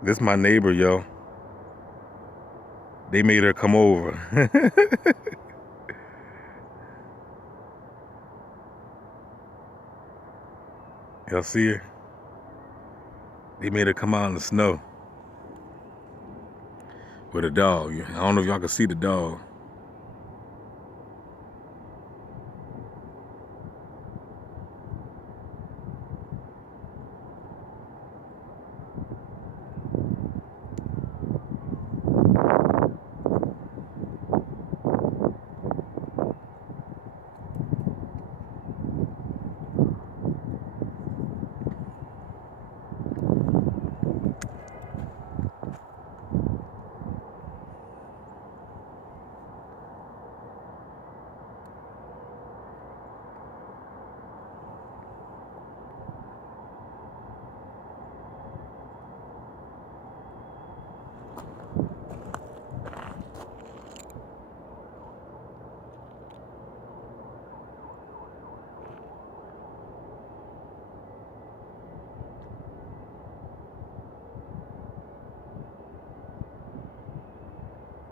This my neighbor, yo. They made her come over. Y'all see her? They made her come out in the snow with a dog. I don't know if y'all can see the dog.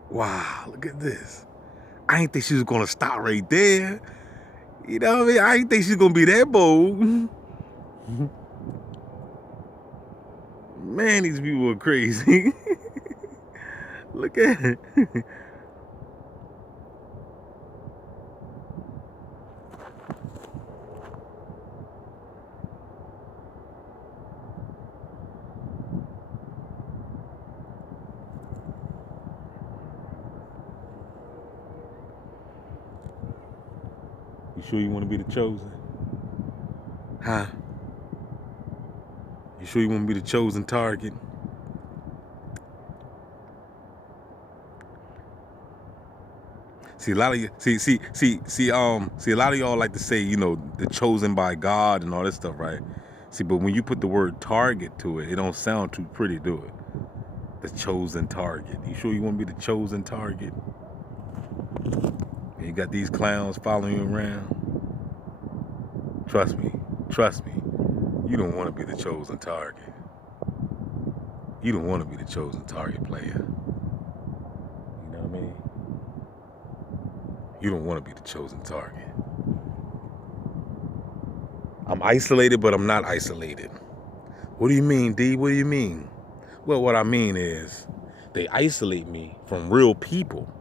Wow, look at this. I ain't think she was gonna stop right there. You know what I mean? I ain't think she's gonna be that bold. Man, these people are crazy. Look at it. You sure you want to be the chosen? Huh? You sure you want to be the chosen target? See, a lot of you, see, a lot of y'all like to say, you know, the chosen by God and all this stuff, right? See, but when you put the word target to it, it don't sound too pretty, do it? The chosen target. You sure you want to be the chosen target? And you got these clowns following you around? Trust me, you don't want to be the chosen target. You don't want to be the chosen target player. You know what I mean? You don't want to be the chosen target. I'm isolated, but I'm not isolated. What do you mean, D? What do you mean? Well, what I mean is they isolate me from real people,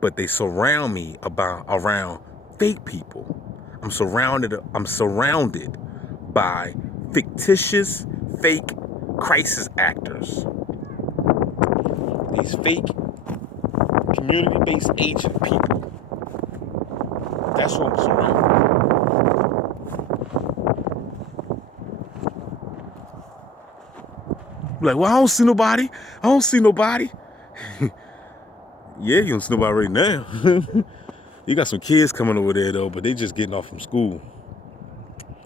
but they surround me around fake people. I'm surrounded by fictitious, fake crisis actors. These fake community-based agent people. That's what I'm surrounded. Like, well, I don't see nobody. Yeah, you don't see nobody right now. You got some kids coming over there, though, but they just getting off from school.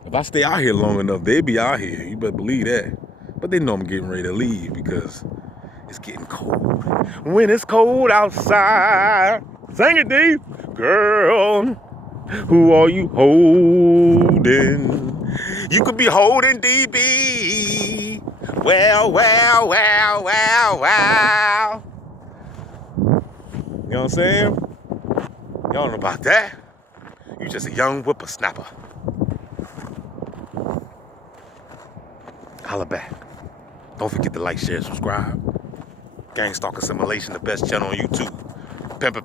If I stay out here long enough, they'll be out here. You better believe that. But they know I'm getting ready to leave because it's getting cold. When it's cold outside, sing it, D. Girl, who are you holding? You could be holding DB. Well. You know what I'm saying? Y'all don't know about that. You just a young whippersnapper. Holla back. Don't forget to like, share, subscribe. Gang Stalker Simulation, the best channel on YouTube. Pepper.